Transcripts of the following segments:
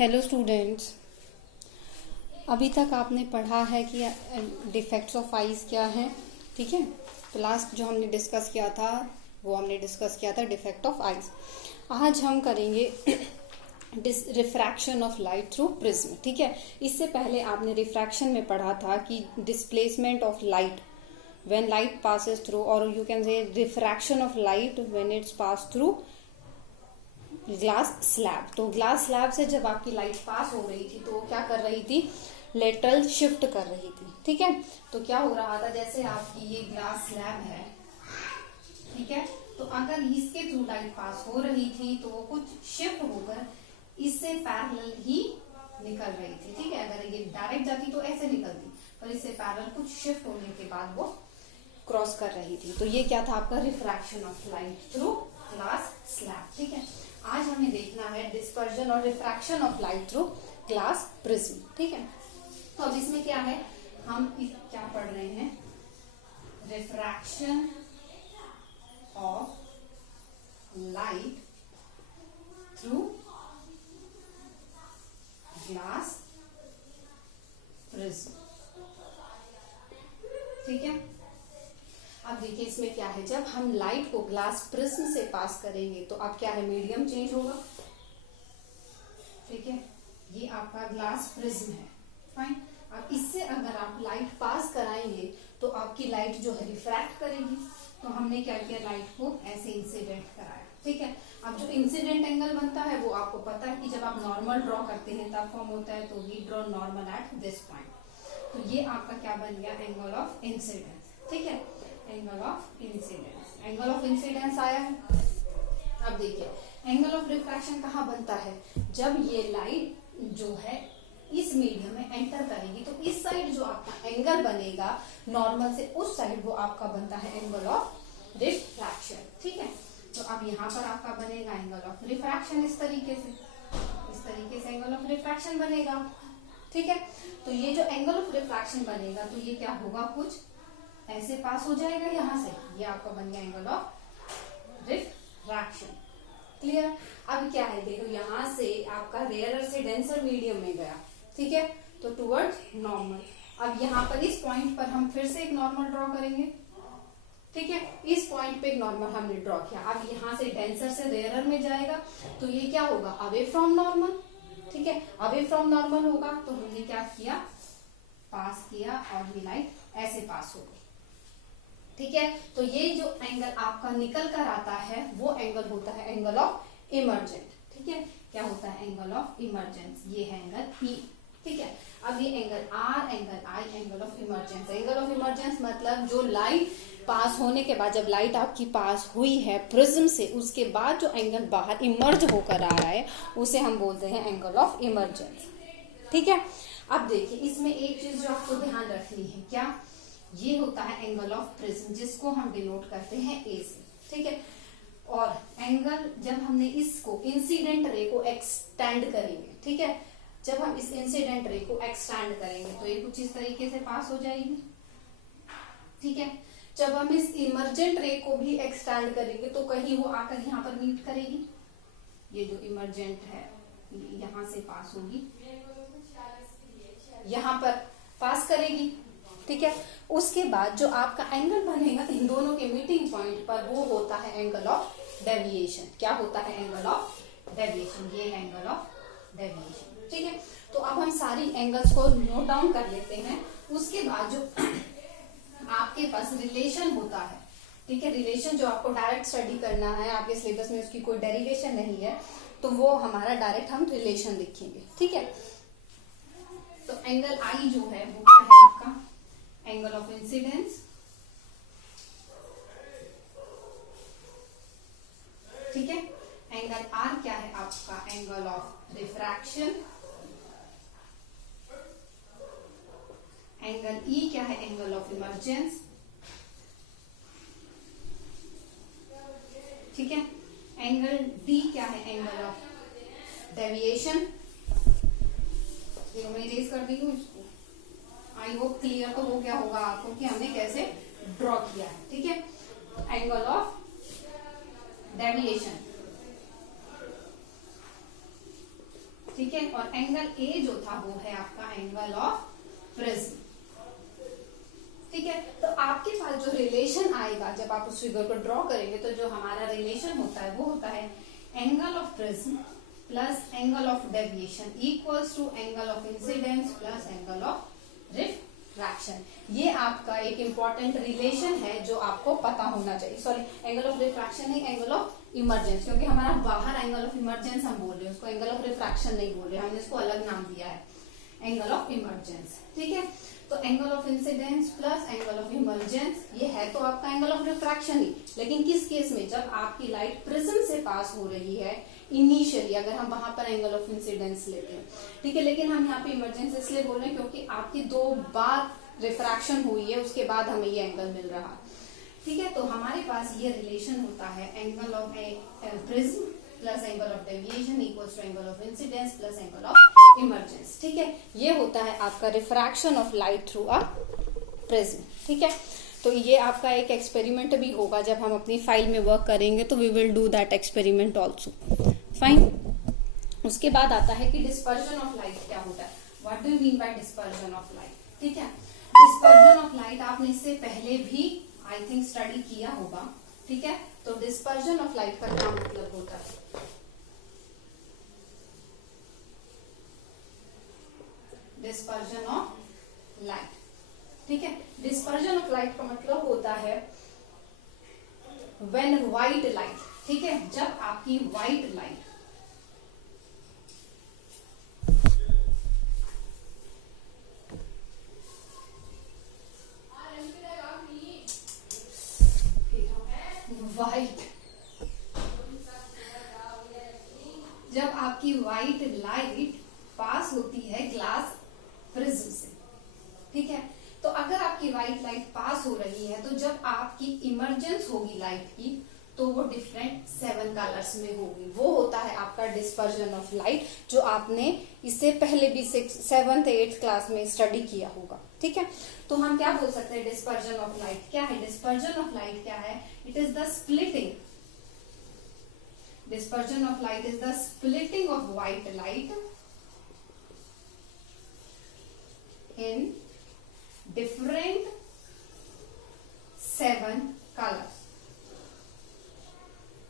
Hello students. अभी तक आपने पढ़ा है कि डिफेक्ट्स ऑफ आइज क्या हैं। ठीक है, तो लास्ट जो हमने डिस्कस किया था वो हमने डिस्कस किया था डिफेक्ट ऑफ आइज। आज हम करेंगे refraction of light through prism. ठीक है, इससे पहले आपने रिफ्रैक्शन में पढ़ा था कि displacement of light when light passes through, और you can say refraction of light when it's pass through glass slab. तो ग्लास स्लैब से जब आपकी लाइट पास हो रही थी तो वो क्या कर रही थी, लेटरल शिफ्ट कर रही थी। ठीक है, तो क्या हो रहा था, जैसे आपकी ये ग्लास स्लैब है, ठीक है, तो अगर इसके थ्रू लाइट पास हो रही थी तो वो कुछ शिफ्ट होकर इससे पैरेलल ही निकल रही थी। ठीक है, अगर ये डायरेक्ट जाती तो ऐसे निकलती, पर इससे पैरेलल कुछ शिफ्ट होने के बाद वो क्रॉस कर रही थी। तो ये क्या था आपका refraction of light through glass slab. ठीक है, आज हमें देखना है डिस्पर्जन और refraction of light through glass prism. ठीक है, तो अब इसमें क्या है, हम क्या पढ़ रहे हैं, refraction of light through glass prism. ठीक है, अब देखिए इसमें क्या है, जब हम लाइट को ग्लास प्रिज्म से पास करेंगे तो अब क्या है, मीडियम चेंज होगा। ठीक है, ये आपका ग्लास प्रिज्म है, फाइन। अब इससे अगर आप लाइट पास कराएंगे तो आपकी लाइट जो है रिफ्रैक्ट करेगी। तो हमने क्या किया, लाइट को ऐसे इंसिडेंट कराया। ठीक है, अब जो इंसिडेंट एंगल बनता है वो आपको पता है कि जब आप नॉर्मल ड्रॉ करते हैं तब फॉर्म होता है, तो we draw normal at this point. तो ये आपका क्या बन गया, एंगल ऑफ इंसिडेंस। ठीक है, angle of incidence, angle of incidence आया है। अब देखिए एंगल ऑफ रिफ्रैक्शन कहाँ बनता है, जब ये लाइट जो है इस मीडियम में एंटर करेगी तो इस साइड जो आपका एंगल बनेगा नॉर्मल से उस साइड, वो आपका बनता है एंगल ऑफ रिफ्रैक्शन। ठीक है, तो अब यहाँ पर आपका बनेगा एंगल ऑफ रिफ्रैक्शन, इस तरीके से एंगल ऑफ रिफ्रैक्शन बनेगा। ठीक है, तो ये जो एंगल ऑफ रिफ्रैक्शन बनेगा तो ये क्या होगा, कुछ ऐसे पास हो जाएगा यहाँ से, ये आपका बन गया एंगल ऑफ रिफ्रैक्शन। क्लियर। अब क्या है, देखो यहाँ से आपका रेयरर से डेंसर मीडियम में गया। ठीक है, तो टुवर्ड्स नॉर्मल। अब यहाँ पर इस पॉइंट पर हम फिर से एक नॉर्मल ड्रॉ करेंगे। ठीक है, इस पॉइंट पे एक नॉर्मल हमने ड्रॉ किया। अब यहाँ से डेंसर से रेयरर में जाएगा तो ये क्या होगा, अवे फ्रॉम नॉर्मल। ठीक है, अवे फ्रॉम नॉर्मल होगा तो हमने क्या किया, पास किया और ये लाइट ऐसे पास हो गई। ठीक है, तो ये जो एंगल आपका निकल कर आता है वो एंगल होता है एंगल ऑफ इमर्जेंट। ठीक है, क्या होता है, एंगल ऑफ इमर्जेंस, ये है एंगल ई। ठीक है, अब ये angle R, angle I, angle of emergence. Angle of emergence मतलब जो लाइट पास होने के बाद, जब लाइट आपकी पास हुई है प्रिज्म से, उसके बाद जो एंगल बाहर इमर्ज होकर आ रहा है उसे हम बोलते हैं एंगल ऑफ इमर्जेंस। ठीक है, अब देखिए इसमें एक चीज जो आपको ध्यान रखनी है, क्या, ये होता है एंगल ऑफ प्रिज्म, जिसको हम डिनोट करते हैं ए से। ठीक है, और एंगल जब हमने इसको इंसिडेंट रे को एक्सटेंड करेंगे, ठीक है, जब हम इस इंसिडेंट रे को एक्सटेंड करेंगे तो ये कुछ इस तरीके से पास हो जाएगी। ठीक है, जब हम इस इमर्जेंट रे को भी एक्सटेंड करेंगे तो कहीं वो आकर यहाँ पर मीट करेगी। ये जो इमर्जेंट है यहाँ से पास होगी, यहाँ पर पास करेगी। ठीक है, उसके बाद जो आपका एंगल बनेगा इन दोनों के मीटिंग पॉइंट पर वो होता है एंगल ऑफ डेविएशन। क्या होता है, एंगल ऑफ डेविएशन, ये एंगल ऑफ डेविएशन। ठीक है, तो अब हम सारी एंगल्स को नोट डाउन कर लेते हैं। उसके बाद जो आपके पास रिलेशन होता है, ठीक है, रिलेशन जो आपको डायरेक्ट स्टडी करना है, आपके सिलेबस में उसकी कोई डेरिवेशन नहीं है, तो वो हमारा डायरेक्ट हम रिलेशन लिखेंगे। ठीक है, तो एंगल आई जो है वो क्या है आपका, एंगल ऑफ इंसिडेंस। ठीक है, एंगल आर क्या है आपका, angle of refraction. Angle E क्या है, एंगल ऑफ इमर्जेंस। ठीक है, एंगल डी क्या है, एंगल ऑफ डेविएशन। देखो मैं इरेज कर दी हूँ इसको, आई होप क्लियर तो हो गया होगा आपको कि हमने कैसे ड्रॉ किया है। ठीक है, एंगल ऑफ डेविएशन। ठीक है, और एंगल ए जो था वो है आपका एंगल ऑफ प्रिज्म। ठीक है, तो आपके पास जो रिलेशन आएगा जब आप उस फिगर को ड्रॉ करेंगे, तो जो हमारा रिलेशन होता है वो होता है angle of prism plus angle of deviation equals to angle of incidence plus angle of refraction. ये आपका एक इंपॉर्टेंट रिलेशन है जो आपको पता होना चाहिए। सॉरी, एंगल ऑफ रिफ्रैक्शन नहीं, एंगल ऑफ इमर्जेंस, क्योंकि हमारा बाहर एंगल ऑफ इमर्जेंस हम बोल रहे हैं, उसको एंगल ऑफ रिफ्रैक्शन नहीं बोल रहे, हमने इसको अलग नाम दिया है, एंगल ऑफ इमर्जेंस। ठीक है, तो angle of incidence plus angle of emergence, ये है तो आपका एंगल ऑफ रिफ्रैक्शन ही, लेकिन किस केस में, जब आपकी लाइट प्रिज्म से पास हो रही है इनिशियली, अगर हम वहां पर एंगल ऑफ इंसिडेंस लेते हैं। ठीक है, लेकिन हम यहाँ पे इमरजेंस इसलिए बोल रहे हैं क्योंकि आपकी 2 बार रिफ्रैक्शन हुई है, उसके बाद हमें ये एंगल मिल रहा। ठीक है, तो हमारे पास ये रिलेशन होता है angle of prism plus angle of deviation equals to angle of incidence plus angle of emergence. ठीक है, ये होता है आपका refraction of light through a prism. ठीक है, तो ये आपका एक एक्सपेरिमेंट भी होगा, जब हम अपनी फाइल में वर्क करेंगे तो we will do that experiment also. Fine, उसके बाद आता है कि डिस्पर्जन ऑफ लाइट क्या होता है, what do you mean by dispersion of light. ठीक है, डिस्पर्जन ऑफ लाइट आपने इससे पहले भी आई थिंक स्टडी किया होगा। ठीक है, तो डिस्पर्जन ऑफ लाइट का क्या मतलब होता है, डिस्पर्जन ऑफ लाइट। ठीक है, डिस्पर्जन ऑफ लाइट का मतलब होता है व्हेन व्हाइट लाइट, ठीक है, जब आपकी व्हाइट लाइट जब आपकी व्हाइट लाइट पास होती है ग्लास प्रिज्म से। ठीक है, तो अगर आपकी व्हाइट लाइट पास हो रही है, तो जब आपकी इमर्जेंस होगी लाइट की, तो वो डिफरेंट 7 कलर्स में होगी। वो होता है आपका डिस्पर्जन ऑफ लाइट, जो आपने इससे पहले भी 7th 8th क्लास में स्टडी किया होगा। ठीक है, तो हम क्या बोल सकते हैं, डिस्पर्जन ऑफ लाइट क्या है, डिस्पर्जन ऑफ लाइट क्या है, it is the splitting, dispersion of light is the splitting of white light in different 7 colors.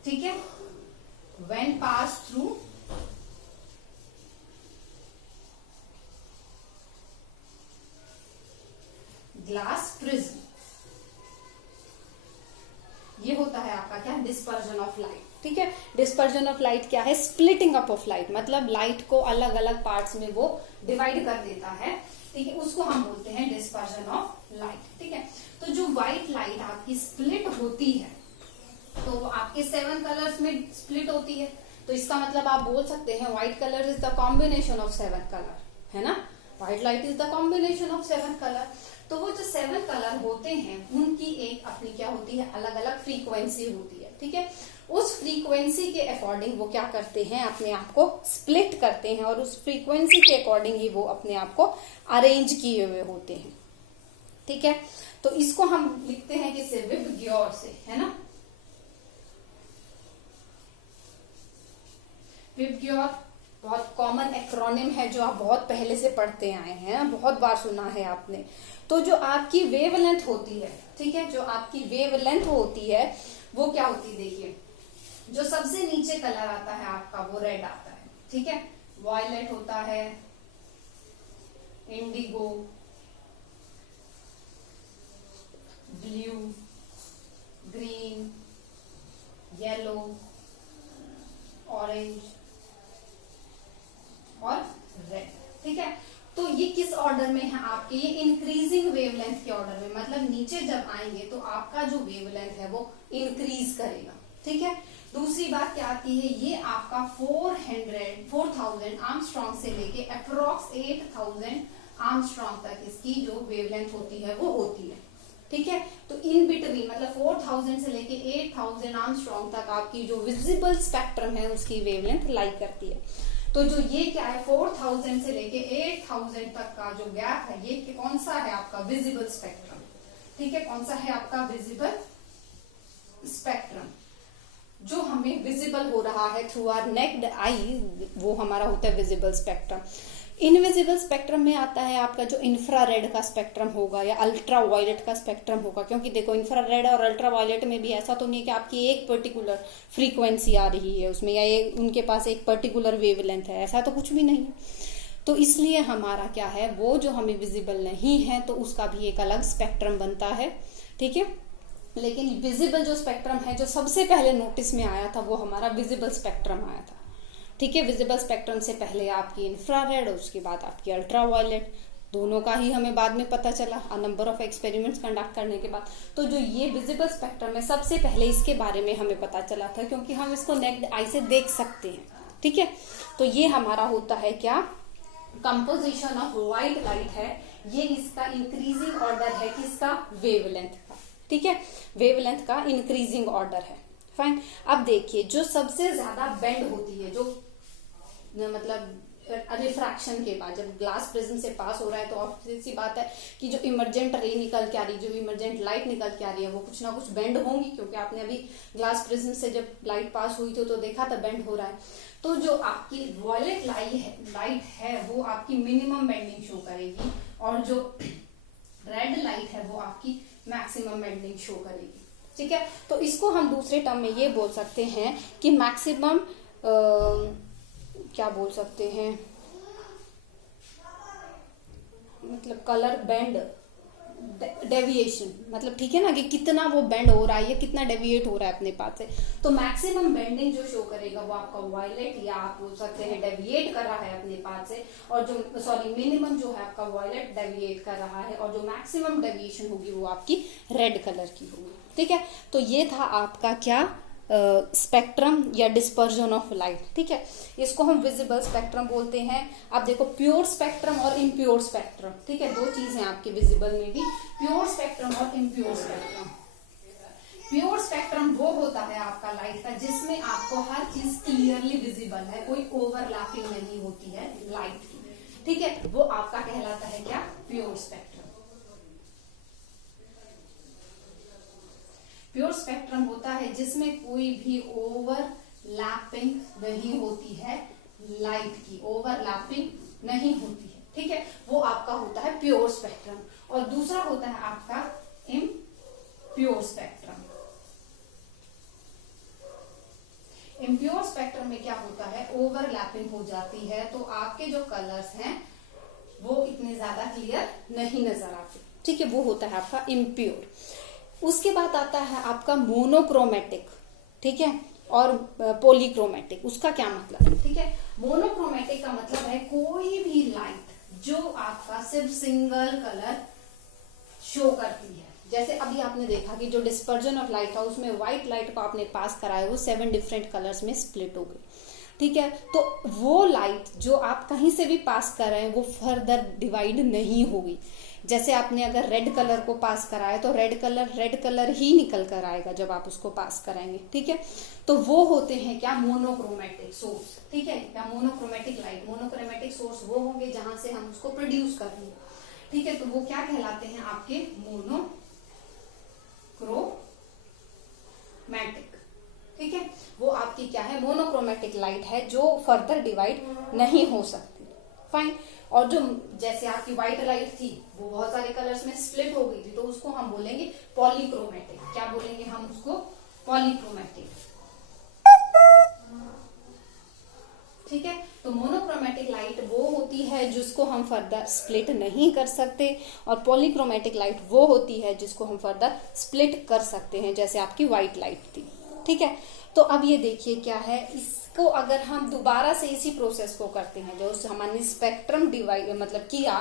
ठीक है, when passed through glass prism, ये होता है आपका क्या, डिस्पर्जन ऑफ लाइट। ठीक है, डिस्पर्जन ऑफ लाइट क्या है, स्प्लिटिंग अप ऑफ लाइट, मतलब लाइट को अलग अलग पार्ट्स में वो डिवाइड कर देता है। ठीक है, उसको हम बोलते हैं डिस्पर्जन ऑफ लाइट। ठीक है, तो जो व्हाइट लाइट आपकी स्प्लिट होती है, तो वो आपके 7 कलर्स में स्प्लिट होती है, तो इसका मतलब आप बोल सकते हैं white colour is the combination of 7 colour, है ना, white light is the combination of 7 colour. तो वो जो 7 कलर होते हैं उनकी एक अपनी क्या होती है, अलग अलग फ्रीक्वेंसी होती है। ठीक है, उस फ्रीक्वेंसी के अकॉर्डिंग वो क्या करते हैं, अपने आप को स्प्लिट करते हैं, और उस फ्रीक्वेंसी के अकॉर्डिंग ही वो अपने आप को अरेंज किए हुए होते हैं। ठीक है, तो इसको हम लिखते हैं किससे, विबग्योर से, है ना, विबग्योर बहुत कॉमन एक्रोनिम है जो आप बहुत पहले से पढ़ते आए हैं, बहुत बार सुना है आपने। तो जो आपकी वेवलेंथ होती है, ठीक है, जो आपकी वेवलेंथ होती है वो क्या होती है, देखिए, जो सबसे नीचे कलर आता है आपका वो रेड आता है। ठीक है, वॉयलेट होता है, Indigo, blue, green, yellow, orange और रेड। ठीक है, तो ये किस ऑर्डर में है आपके, ये इंक्रीजिंग वेवलेंथ के ऑर्डर में, मतलब नीचे जब आएंगे तो आपका जो वेवलेंथ है वो इंक्रीज करेगा। ठीक है, दूसरी बात क्या आती है, ये आपका 4000 आर्मस्ट्रॉन्ग से लेके अप्रोक्स 8000 आर्मस्ट्रॉन्ग तक इसकी जो वेवलेंथ होती है वो होती है। ठीक है, तो इन बिटवीन मतलब 4000 से लेके 8000 आर्मस्ट्रॉन्ग तक आपकी जो विजिबल स्पेक्ट्रम है उसकी वेवलेंथ लाई करती है। तो जो ये क्या है, 4000 से लेके 8000 तक का जो गैप है, ये कौन सा है आपका, विजिबल स्पेक्ट्रम। ठीक है, कौन सा है आपका विजिबल स्पेक्ट्रम। जो हमें विजिबल हो रहा है थ्रू आवर नेक्ड आई, वो हमारा होता है विजिबल स्पेक्ट्रम। इनविजिबल स्पेक्ट्रम में आता है आपका जो इंफ्रारेड का स्पेक्ट्रम होगा या अल्ट्रा वायलेट का स्पेक्ट्रम होगा, क्योंकि देखो इंफ्रारेड और अल्ट्रा वायलेट में भी ऐसा तो नहीं है कि आपकी एक पर्टिकुलर फ्रीक्वेंसी आ रही है उसमें, या उनके पास एक पर्टिकुलर वेवलेंथ है, ऐसा तो कुछ भी नहीं है। तो इसलिए हमारा क्या है, वो जो हमें विजिबल नहीं है तो उसका भी एक अलग स्पेक्ट्रम बनता है, ठीक है। लेकिन विजिबल जो स्पेक्ट्रम है, जो सबसे पहले नोटिस में आया था, वो हमारा विजिबल स्पेक्ट्रम आया था, ठीक है। विजिबल स्पेक्ट्रम से पहले आपकी इंफ्रारेड और उसके बाद आपकी अल्ट्रा वायलेट, दोनों का ही हमें बाद में पता चला नंबर ऑफ एक्सपेरिमेंट्स कंडक्ट करने के बाद। तो जो ये विजिबल स्पेक्ट्रम है, सबसे पहले इसके बारे में हमें पता चला था, क्योंकि हम इसको नेक्ड आई से देख सकते हैं, ठीक है। तो ये हमारा होता है क्या, कंपोजिशन ऑफ व्हाइट लाइट है, ये इसका इंक्रीजिंग ऑर्डर है किसका, वेवलेंथ का, ठीक है। वेवलेंथ का इंक्रीजिंग ऑर्डर है, फाइन। अब देखिए जो सबसे ज्यादा बेंड होती है, जो मतलब रिफ्रैक्शन के बाद जब ग्लास प्रिज्म से पास हो रहा है, तो ऑब्वियस सी बात है कि जो इमर्जेंट रे निकल के आ रही है, जो इमर्जेंट लाइट निकल के आ रही है, वो कुछ ना कुछ बेंड होंगी, क्योंकि आपने अभी ग्लास प्रिज्म से जब लाइट पास हुई थी तो देखा था बेंड हो रहा है। तो जो आपकी वॉयलेट लाइट है वो आपकी मिनिमम बेंडिंग शो करेगी, और जो रेड लाइट है वो आपकी मैक्सिमम बेंडिंग शो करेगी, ठीक है। तो इसको हम दूसरे टर्म में ये बोल सकते हैं कि मैक्सिमम क्या बोल सकते हैं, मतलब कलर बेंड डेविएशन, मतलब ठीक है ना, कि कितना वो बेंड हो रहा है या कितना डेविएट हो रहा है अपने पास से। तो मैक्सिमम बेंडिंग जो शो करेगा वो आपका वायलेट, या आप बोल सकते हैं डेविएट कर रहा है अपने पास से, और जो सॉरी मिनिमम जो है आपका वायलेट डेविएट कर रहा है, और जो मैक्सिमम डेविएशन होगी वो आपकी रेड कलर की होगी, ठीक है। तो ये था आपका क्या, स्पेक्ट्रम या डिस्पर्जन ऑफ लाइट, ठीक है। इसको हम विजिबल स्पेक्ट्रम बोलते हैं। अब देखो प्योर स्पेक्ट्रम और इम्प्योर स्पेक्ट्रम, ठीक है, दो चीजें आपके विजिबल में भी, प्योर स्पेक्ट्रम और इम्प्योर स्पेक्ट्रम। प्योर स्पेक्ट्रम वो होता है आपका लाइट का जिसमें आपको हर चीज क्लियरली विजिबल है, कोई ओवरलैपिंग नहीं होती है लाइट की, ठीक है, वो आपका कहलाता है क्या, प्योर स्पेक्ट्रम। प्योर स्पेक्ट्रम होता है जिसमें कोई भी ओवरलैपिंग नहीं होती है लाइट की, ओवरलैपिंग नहीं होती है, ठीक है, वो आपका होता है प्योर स्पेक्ट्रम। और दूसरा होता है आपका इम्प्योर स्पेक्ट्रम। इम्प्योर स्पेक्ट्रम में क्या होता है, ओवरलैपिंग हो जाती है, तो आपके जो कलर्स हैं वो इतने ज्यादा क्लियर नहीं नजर आते, ठीक है, वो होता है आपका इम्प्योर। उसके बाद आता है आपका मोनोक्रोमेटिक, ठीक है, और पॉलीक्रोमेटिक। उसका क्या मतलब है, ठीक है। मोनोक्रोमेटिक का मतलब है कोई भी लाइट जो आपका सिर्फ सिंगल कलर शो करती है। जैसे अभी आपने देखा कि जो डिस्पर्जन ऑफ लाइट था उसमें व्हाइट लाइट को आपने पास कराया, वो 7 डिफरेंट कलर्स में स्प्लिट हो गई, ठीक है। तो वो लाइट जो आप कहीं से भी पास कर रहे हैं वो फर्दर डिवाइड नहीं होगी। जैसे आपने अगर रेड कलर को पास कराया तो रेड कलर ही निकल कर आएगा जब आप उसको पास कराएंगे, ठीक है। तो वो होते हैं क्या, मोनोक्रोमेटिक सोर्स, ठीक है, या मोनोक्रोमेटिक लाइट। मोनोक्रोमेटिक सोर्स वो होंगे जहां से हम उसको प्रोड्यूस कर रहे हैं, ठीक है। तो वो क्या कहलाते हैं आपके मोनोक्रोमैटिक, ठीक है। वो आपकी क्या है, मोनोक्रोमेटिक लाइट है जो फर्दर डिवाइड नहीं हो सकती, फाइन। और जो जैसे आपकी व्हाइट लाइट थी वो बहुत सारे कलर्स में स्प्लिट हो गई थी, तो उसको हम बोलेंगे पॉलीक्रोमेटिक। क्या बोलेंगे हम उसको, पॉलीक्रोमेटिक, ठीक है। तो मोनोक्रोमेटिक लाइट वो होती है जिसको हम फर्दर स्प्लिट नहीं कर सकते, और पॉलीक्रोमेटिक लाइट वो होती है जिसको हम फर्दर स्प्लिट कर सकते हैं, जैसे आपकी व्हाइट लाइट थी, ठीक है। तो अब ये देखिए क्या है, इसको अगर हम दोबारा से इसी प्रोसेस को करते हैं जो हमने स्पेक्ट्रम डिवाइड मतलब किया,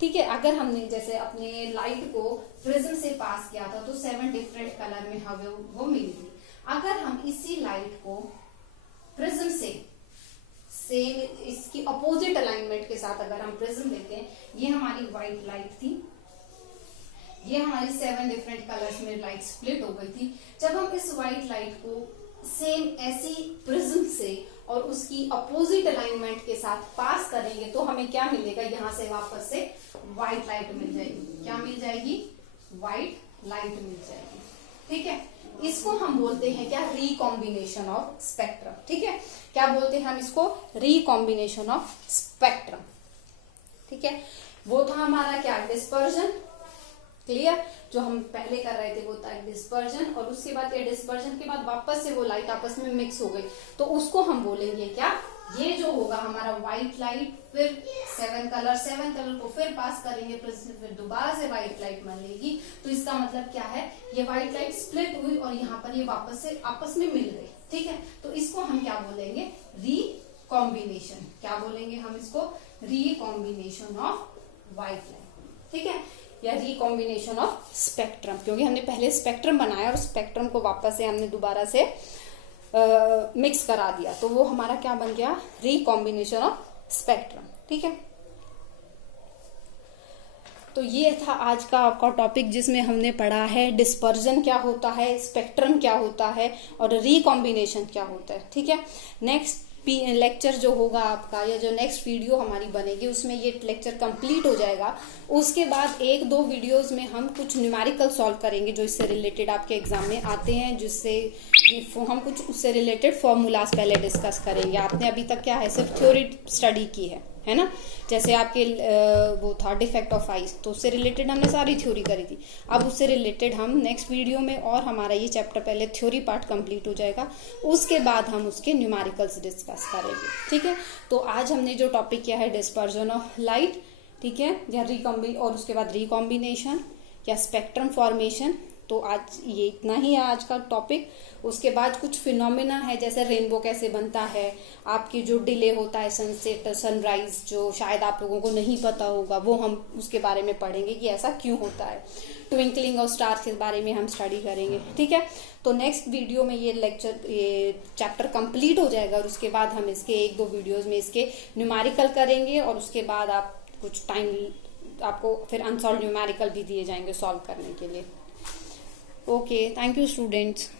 ठीक है। अगर हमने जैसे अपने लाइट को प्रिज्म से पास किया था तो 7 डिफरेंट कलर में हमें वो मिली थी। अगर हम इसी लाइट को प्रिज्म से सेम इसकी अपोजिट अलाइनमेंट के साथ अगर हम प्रिज्म लेते हैं, ये हमारी व्हाइट लाइट थी, ये हमारी 7 डिफरेंट कलर्स में लाइट स्प्लिट हो गई थी। जब हम इस व्हाइट लाइट को सेम ऐसी प्रिज्म से और उसकी अपोजिट अलाइनमेंट के साथ पास करेंगे तो हमें क्या मिलेगा, यहां से वापस से व्हाइट लाइट मिल जाएगी। क्या मिल जाएगी, व्हाइट लाइट मिल जाएगी, ठीक है, इसको हम बोलते हैं क्या, रिकॉम्बिनेशन ऑफ स्पेक्ट्रम। ठीक है, क्या बोलते हैं हम इसको, रिकॉम्बिनेशन ऑफ स्पेक्ट्रम। ठीक है, वो था हमारा क्या, डिस्पर्जन। क्लियर, जो हम पहले कर रहे थे वो था डिस्पर्जन, और उसके बाद ये डिस्पर्जन के बाद वापस से वो लाइट आपस में मिक्स हो गई, तो उसको हम बोलेंगे क्या, ये जो होगा हमारा व्हाइट लाइट, फिर 7 कलर को फिर पास करेंगे, फिर दोबारा से व्हाइट लाइट मिलेगी, तो इसका मतलब क्या है, ये व्हाइट लाइट स्प्लिट हुई और यहाँ पर ये वापस से आपस में मिल गई। ठीक है, तो इसको हम क्या बोलेंगे, रिकॉम्बिनेशन। क्या बोलेंगे हम इसको, रिकॉम्बिनेशन ऑफ व्हाइट लाइट। ठीक है, या रिकॉम्बिनेशन ऑफ स्पेक्ट्रम, क्योंकि हमने पहले स्पेक्ट्रम बनाया और स्पेक्ट्रम को वापस से हमने दोबारा से मिक्स करा दिया, तो वो हमारा क्या बन गया, रिकॉम्बिनेशन ऑफ स्पेक्ट्रम। ठीक है, तो ये था आज का आपका टॉपिक, जिसमें हमने पढ़ा है डिस्पर्जन क्या होता है, स्पेक्ट्रम क्या होता है, और रिकॉम्बिनेशन क्या होता है। ठीक है, नेक्स्ट लेक्चर जो होगा आपका, या जो नेक्स्ट वीडियो हमारी बनेगी, उसमें ये लेक्चर कंप्लीट हो जाएगा। उसके बाद 1-2 वीडियोस में हम कुछ न्यूमेरिकल सॉल्व करेंगे, जो इससे रिलेटेड आपके एग्जाम में आते हैं, जिससे हम कुछ उससे रिलेटेड फॉर्मूलाज पहले डिस्कस करेंगे। आपने अभी तक क्या है, सिर्फ थ्योरी स्टडी की है ना, जैसे आपके वो था डिफेक्ट ऑफ आइज, तो उससे रिलेटेड हमने सारी थ्योरी करी थी। अब उससे रिलेटेड हम नेक्स्ट वीडियो में, और हमारा ये चैप्टर पहले थ्योरी पार्ट कंप्लीट हो जाएगा, उसके बाद हम उसके न्यूमेरिकल्स डिस्कस करेंगे। ठीक है, तो आज हमने जो टॉपिक किया है डिस्पर्जन ऑफ लाइट, ठीक है, या और उसके बाद रिकॉम्बिनेशन या स्पेक्ट्रम फॉर्मेशन, तो आज ये इतना ही है आज का टॉपिक। उसके बाद कुछ फिनोमिना है, जैसे रेनबो कैसे बनता है, आपकी जो डिले होता है सनसेट सनराइज, जो शायद आप लोगों को नहीं पता होगा, वो हम उसके बारे में पढ़ेंगे कि ऐसा क्यों होता है। ट्विंकलिंग ऑफ स्टार्स के बारे में हम स्टडी करेंगे। ठीक है, तो नेक्स्ट वीडियो में ये चैप्टर कंप्लीट हो जाएगा, और उसके बाद हम इसके 1-2 वीडियोज में इसके न्यूमेरिकल करेंगे, और उसके बाद आप कुछ टाइम आपको फिर अनसॉल्व न्यूमेरिकल भी दिए जाएंगे सॉल्व करने के लिए। Okay, thank you students.